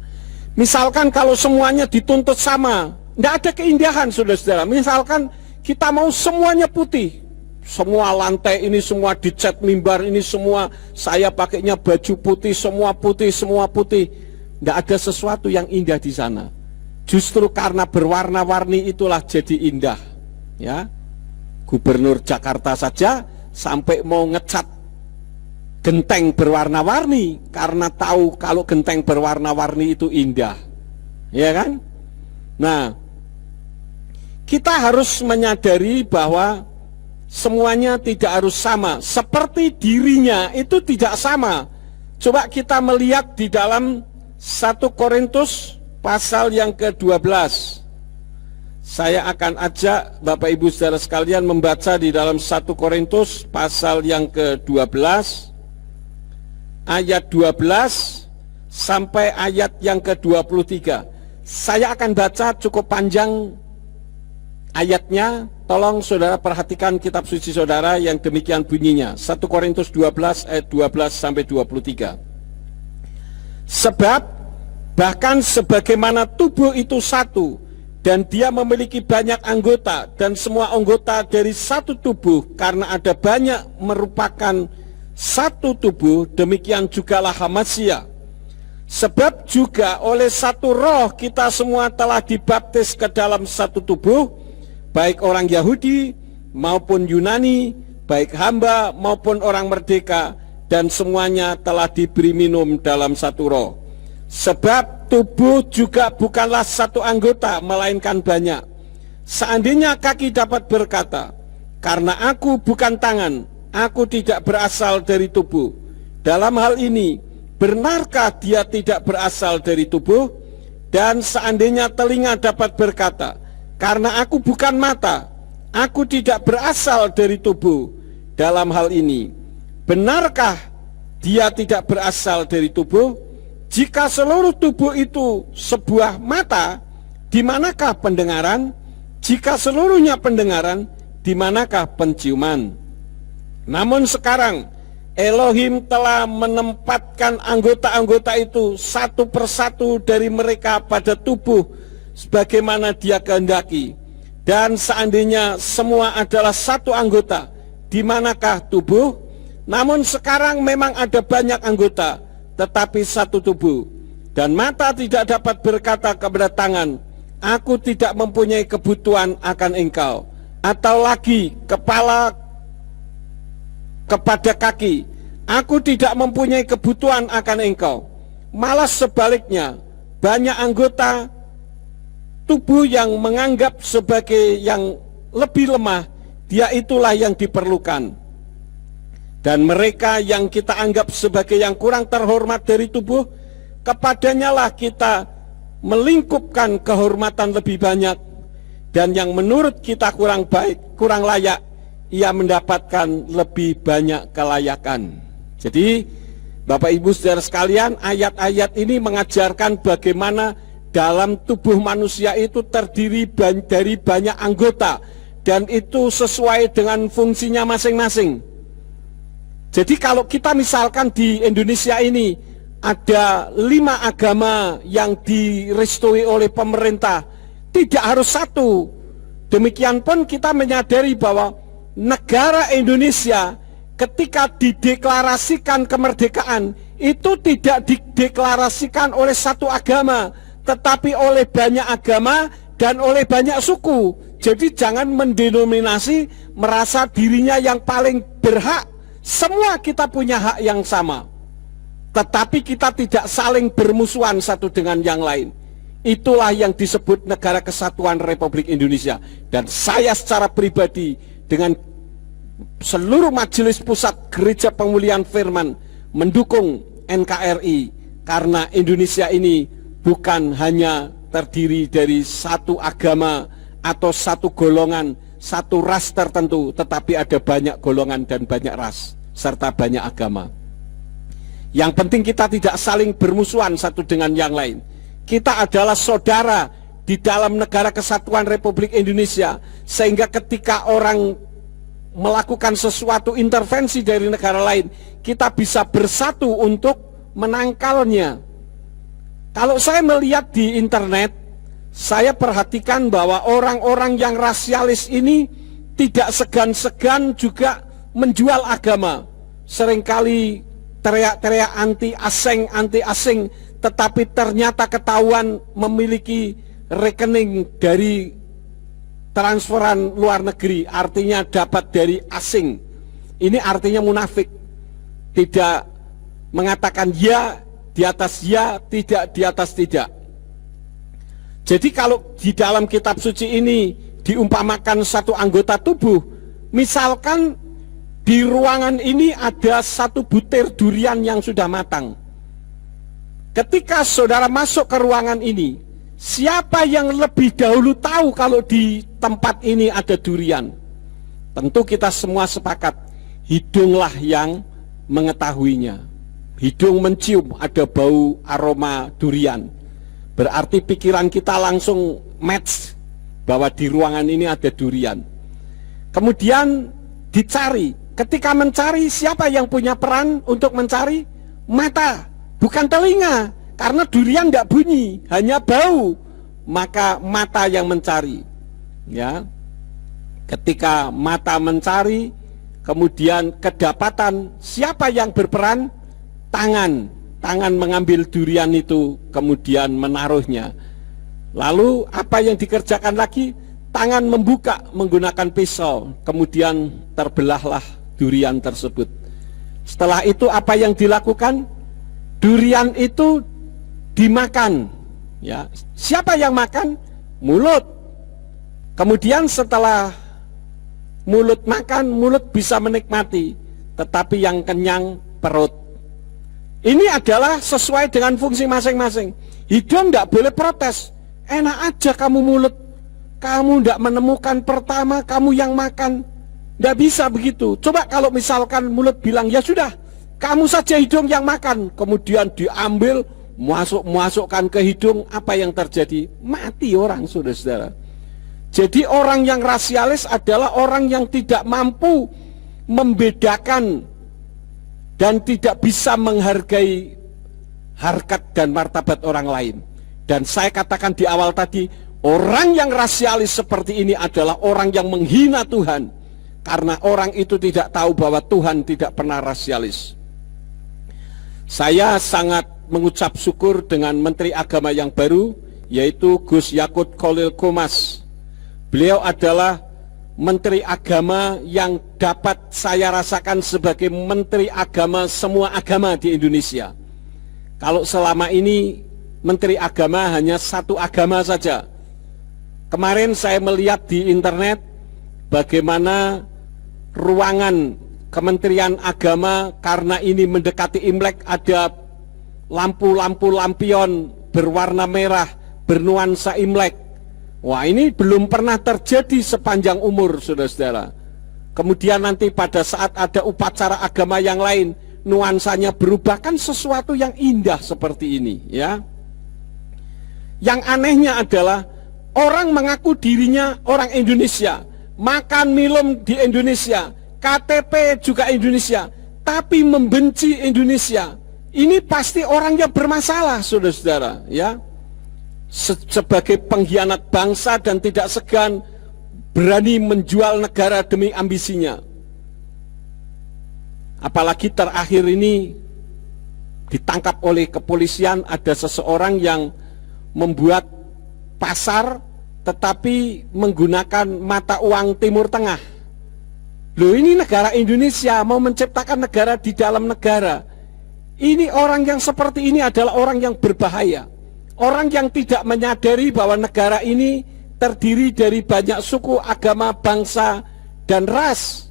misalkan kalau semuanya dituntut sama, tidak ada keindahan, saudara-saudara. Misalkan kita mau semuanya putih, semua lantai ini semua dicat mimbar ini semua saya pakainya baju putih, semua putih, semua putih. Tidak ada sesuatu yang indah di sana. Justru karena berwarna-warni itulah jadi indah. Ya, Gubernur Jakarta saja sampai mau ngecat genteng berwarna-warni karena tahu kalau genteng berwarna-warni itu indah. Ya kan? Nah, kita harus menyadari bahwa semuanya tidak harus sama. Seperti dirinya itu tidak sama. Coba kita melihat di dalam 1 Korintus pasal yang ke-12. Saya akan ajak Bapak Ibu Saudara sekalian membaca di dalam 1 Korintus pasal yang ke-12 ayat 12 sampai ayat yang ke-23. Saya akan baca cukup panjang ayatnya. Tolong saudara perhatikan kitab suci saudara yang demikian bunyinya. 1 Korintus 12 ayat 12 sampai 23. Sebab bahkan sebagaimana tubuh itu satu dan dia memiliki banyak anggota, dan semua anggota dari satu tubuh, karena ada banyak merupakan satu tubuh, demikian jugalah manusia. Sebab juga oleh satu roh kita semua telah dibaptis ke dalam satu tubuh, baik orang Yahudi maupun Yunani, baik hamba maupun orang merdeka, dan semuanya telah diberi minum dalam satu roh. Sebab tubuh juga bukanlah satu anggota, melainkan banyak. Seandainya kaki dapat berkata, karena aku bukan tangan, aku tidak berasal dari tubuh. Dalam hal ini, benarkah dia tidak berasal dari tubuh? Dan seandainya telinga dapat berkata, karena aku bukan mata, aku tidak berasal dari tubuh. Dalam hal ini, benarkah dia tidak berasal dari tubuh? Jika seluruh tubuh itu sebuah mata, di manakah pendengaran? Jika seluruhnya pendengaran, di manakah penciuman? Namun sekarang Elohim telah menempatkan anggota-anggota itu satu persatu dari mereka pada tubuh sebagaimana dia kehendaki. Dan seandainya semua adalah satu anggota, di manakah tubuh? Namun sekarang memang ada banyak anggota, tetapi satu tubuh. Dan mata tidak dapat berkata kepada tangan, aku tidak mempunyai kebutuhan akan engkau. Atau lagi kepala kepada kaki, aku tidak mempunyai kebutuhan akan engkau. Malah sebaliknya, banyak anggota tubuh yang menganggap sebagai yang lebih lemah, dia itulah yang diperlukan. Dan mereka yang kita anggap sebagai yang kurang terhormat dari tubuh, kepadanya lah kita melingkupkan kehormatan lebih banyak. Dan yang menurut kita kurang baik, kurang layak, ia mendapatkan lebih banyak kelayakan. Jadi Bapak Ibu saudara sekalian, ayat-ayat ini mengajarkan bagaimana dalam tubuh manusia itu terdiri dari banyak anggota, dan itu sesuai dengan fungsinya masing-masing. Jadi kalau kita misalkan di Indonesia ini ada 5 agama yang direstui oleh pemerintah, tidak harus satu. Demikian pun kita menyadari bahwa negara Indonesia ketika dideklarasikan kemerdekaan itu tidak dideklarasikan oleh satu agama, tetapi oleh banyak agama dan oleh banyak suku. Jadi jangan mendenominasi merasa dirinya yang paling berhak. Semua kita punya hak yang sama, tetapi kita tidak saling bermusuhan satu dengan yang lain. Itulah yang disebut Negara Kesatuan Republik Indonesia. Dan saya secara pribadi dengan seluruh Majelis Pusat Gereja Pemulihan Firman mendukung NKRI, karena Indonesia ini bukan hanya terdiri dari satu agama atau satu golongan, satu ras tertentu, tetapi ada banyak golongan dan banyak ras serta banyak agama. Yang penting kita tidak saling bermusuhan satu dengan yang lain. Kita adalah saudara di dalam Negara Kesatuan Republik Indonesia, sehingga ketika orang melakukan sesuatu intervensi dari negara lain, kita bisa bersatu untuk menangkalnya. Kalau saya melihat di internet, saya perhatikan bahwa orang-orang yang rasialis ini tidak segan-segan juga menjual agama. Seringkali teriak-teriak anti asing, tetapi ternyata ketahuan memiliki rekening dari transferan luar negeri, artinya dapat dari asing. Ini artinya munafik, tidak mengatakan ya di atas ya, tidak di atas tidak. Jadi kalau di dalam kitab suci ini diumpamakan satu anggota tubuh, misalkan di ruangan ini ada satu butir durian yang sudah matang. Ketika saudara masuk ke ruangan ini, siapa yang lebih dahulu tahu kalau di tempat ini ada durian? Tentu kita semua sepakat, hidunglah yang mengetahuinya. Hidung mencium ada bau aroma durian. Berarti pikiran kita langsung match bahwa di ruangan ini ada durian. Kemudian dicari. Ketika mencari, siapa yang punya peran untuk mencari? Mata, bukan telinga. Karena durian tidak bunyi, hanya bau. maka mata yang mencari. Ya. Ketika mata mencari, kemudian kedapatan, siapa yang berperan? Tangan. Tangan mengambil durian itu, kemudian menaruhnya. Lalu apa yang dikerjakan lagi? Tangan membuka menggunakan pisau, kemudian terbelahlah durian tersebut. Setelah itu apa yang dilakukan? Durian itu dimakan. Ya, siapa yang makan? Mulut. Kemudian setelah mulut makan, mulut bisa menikmati, tetapi yang kenyang perut. Ini adalah sesuai dengan fungsi masing-masing. Hidung tidak boleh protes. Enak aja kamu mulut, kamu tidak menemukan pertama, kamu yang makan. Tidak bisa begitu. Coba kalau misalkan mulut bilang, ya sudah, kamu saja hidung yang makan. Kemudian diambil, masukkan ke hidung, apa yang terjadi? Mati orang, saudara-saudara. Jadi orang yang rasialis adalah orang yang tidak mampu membedakan dan tidak bisa menghargai harkat dan martabat orang lain. Dan saya katakan di awal tadi, orang yang rasialis seperti ini adalah orang yang menghina Tuhan, karena orang itu tidak tahu bahwa Tuhan tidak pernah rasialis. Saya sangat mengucap syukur dengan Menteri Agama yang baru, yaitu Gus Yakut Khalil Qomas. Beliau adalah Menteri Agama yang dapat saya rasakan sebagai Menteri Agama semua agama di Indonesia. Kalau selama ini Menteri Agama hanya satu agama saja. Kemarin saya melihat di internet bagaimana ruangan Kementerian Agama, karena ini mendekati Imlek, ada lampu-lampu lampion berwarna merah bernuansa Imlek. Wah, ini belum pernah terjadi sepanjang umur, saudara-saudara. Kemudian nanti pada saat ada upacara agama yang lain, nuansanya berubah, kan sesuatu yang indah seperti ini, ya. Yang anehnya adalah orang mengaku dirinya orang Indonesia, makan minum di Indonesia, KTP juga Indonesia, tapi membenci Indonesia. Ini pasti orang yang bermasalah, saudara-saudara, ya. Sebagai pengkhianat bangsa dan tidak segan berani menjual negara demi ambisinya. Apalagi terakhir ini ditangkap oleh kepolisian, ada seseorang yang membuat pasar tetapi menggunakan mata uang Timur Tengah. Loh, ini negara Indonesia mau menciptakan negara di dalam negara. Ini orang yang seperti ini adalah orang yang berbahaya. Orang yang tidak menyadari bahwa negara ini terdiri dari banyak suku, agama, bangsa, dan ras.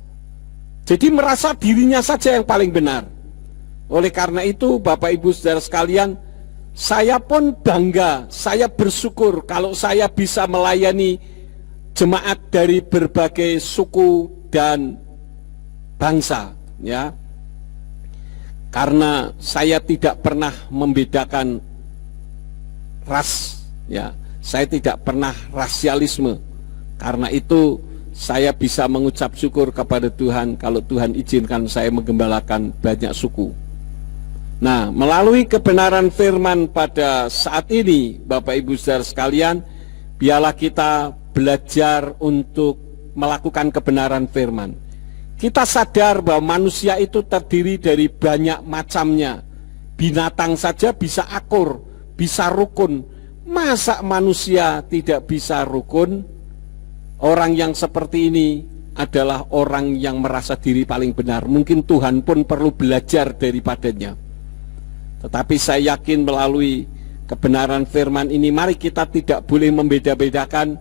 Jadi merasa dirinya saja yang paling benar. Oleh karena itu, Bapak Ibu Saudara sekalian, saya pun bangga, saya bersyukur kalau saya bisa melayani jemaat dari berbagai suku dan bangsa, ya. Karena saya tidak pernah membedakan ras, ya. Saya tidak pernah rasialisme. Karena itu saya bisa mengucap syukur kepada Tuhan kalau Tuhan izinkan saya menggembalakan banyak suku. Nah, melalui kebenaran firman pada saat ini, Bapak Ibu Saudara sekalian, biarlah kita belajar untuk melakukan kebenaran firman. Kita sadar bahwa manusia itu terdiri dari banyak macamnya. Binatang saja bisa akur, bisa rukun. Masa manusia tidak bisa rukun? Orang yang seperti ini adalah orang yang merasa diri paling benar. Mungkin Tuhan pun perlu belajar daripadanya. Tetapi saya yakin melalui kebenaran firman ini, mari kita tidak boleh membeda-bedakan.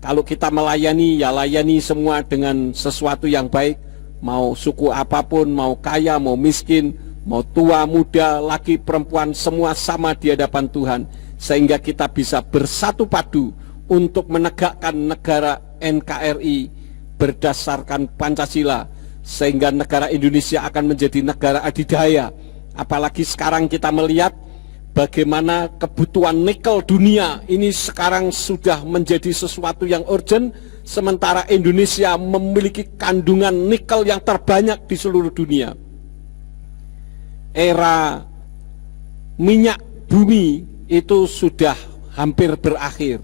Kalau kita melayani, ya layani semua dengan sesuatu yang baik. Mau suku apapun, mau kaya, mau miskin, mau tua, muda, laki, perempuan, semua sama di hadapan Tuhan. Sehingga kita bisa bersatu padu untuk menegakkan negara NKRI berdasarkan Pancasila. Sehingga negara Indonesia akan menjadi negara adidaya. Apalagi sekarang kita melihat bagaimana kebutuhan nikel dunia ini sekarang sudah menjadi sesuatu yang urgent. Sementara Indonesia memiliki kandungan nikel yang terbanyak di seluruh dunia. Era minyak bumi itu sudah hampir berakhir.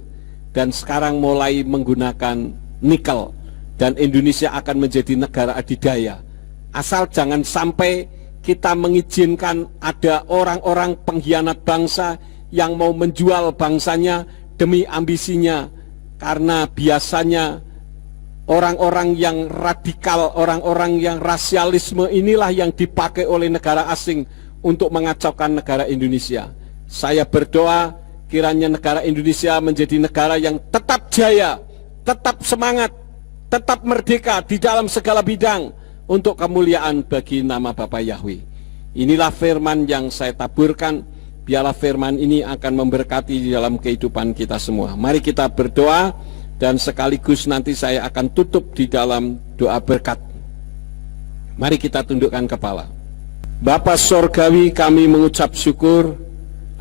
dan sekarang mulai menggunakan nikel, dan Indonesia akan menjadi negara adidaya. Asal jangan sampai kita mengizinkan ada orang-orang pengkhianat bangsa yang mau menjual bangsanya demi ambisinya, karena biasanya orang-orang yang radikal, orang-orang yang rasialisme inilah yang dipakai oleh negara asing untuk mengacaukan negara Indonesia. Saya berdoa kiranya negara Indonesia menjadi negara yang tetap jaya, tetap semangat, tetap merdeka di dalam segala bidang untuk kemuliaan bagi nama Bapa Yahweh. Inilah firman yang saya taburkan. Biarlah firman ini akan memberkati di dalam kehidupan kita semua. Mari kita berdoa, dan sekaligus nanti saya akan tutup di dalam doa berkat. Mari kita tundukkan kepala. Bapa Sorgawi, kami mengucap syukur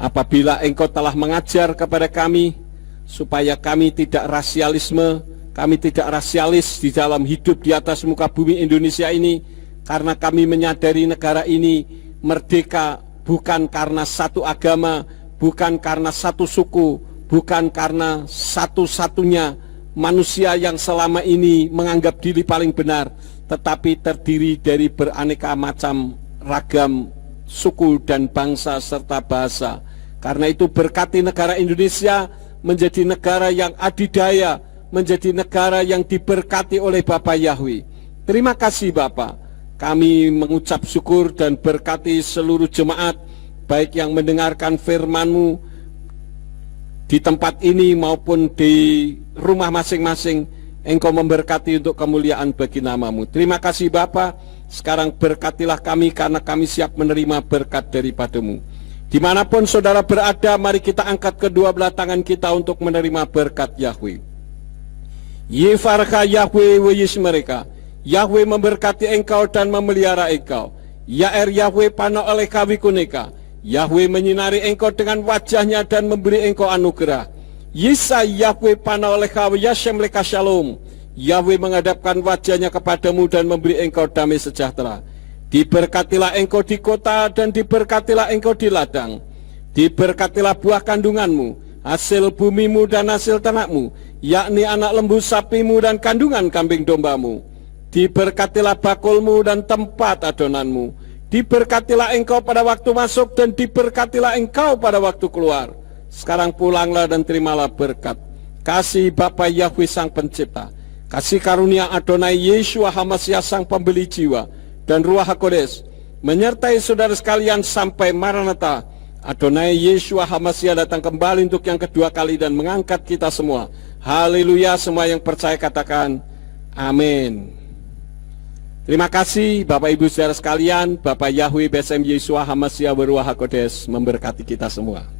apabila Engkau telah mengajar kepada kami supaya kami tidak rasialisme, kami tidak rasialis di dalam hidup di atas muka bumi Indonesia ini, karena kami menyadari negara ini merdeka bukan karena satu agama, bukan karena satu suku, bukan karena satu-satunya manusia yang selama ini menganggap diri paling benar, tetapi terdiri dari beraneka macam ragam suku dan bangsa serta bahasa. Karena itu berkati negara Indonesia menjadi negara yang adidaya, menjadi negara yang diberkati oleh Bapa Yahweh. Terima kasih Bapa. Kami mengucap syukur dan berkati seluruh jemaat, baik yang mendengarkan firman-Mu di tempat ini maupun di rumah masing-masing. Engkau memberkati untuk kemuliaan bagi nama-Mu. Terima kasih Bapa. Sekarang berkatilah kami karena kami siap menerima berkat daripada-Mu. Dimanapun saudara berada, mari kita angkat kedua belah tangan kita untuk menerima berkat Yahweh. Yefarka Yahweh weyis mereka. Yahweh memberkati engkau dan memelihara engkau. Yaer Yahweh pano oleh kawikuneka. Yahweh menyinari engkau dengan wajahnya dan memberi engkau anugerah. Yisa Yahweh pano oleh kawi yashem leka shalom. Yahweh menghadapkan wajahnya kepadamu dan memberi engkau damai sejahtera. Diberkatilah engkau di kota dan diberkatilah engkau di ladang. Diberkatilah buah kandunganmu, hasil bumimu dan hasil ternakmu, yakni anak lembu sapimu dan kandungan kambing dombamu. Diberkatilah bakulmu dan tempat adonanmu. Diberkatilah engkau pada waktu masuk dan diberkatilah engkau pada waktu keluar. Sekarang pulanglah dan terimalah berkat. Kasih Bapa Yahweh Sang Pencipta, kasih karunia Adonai Yeshua HaMasiah Sang Pembeli Jiwa, dan Ruach HaKodes menyertai saudara sekalian sampai Maranatha. Adonai Yeshua HaMasiah datang kembali untuk yang kedua kali dan mengangkat kita semua. Haleluya, semua yang percaya katakan amin. Terima kasih Bapak Ibu saudara sekalian. Bapak Yahweh Besem Yeshua HaMasiah Ruach HaKodes memberkati kita semua.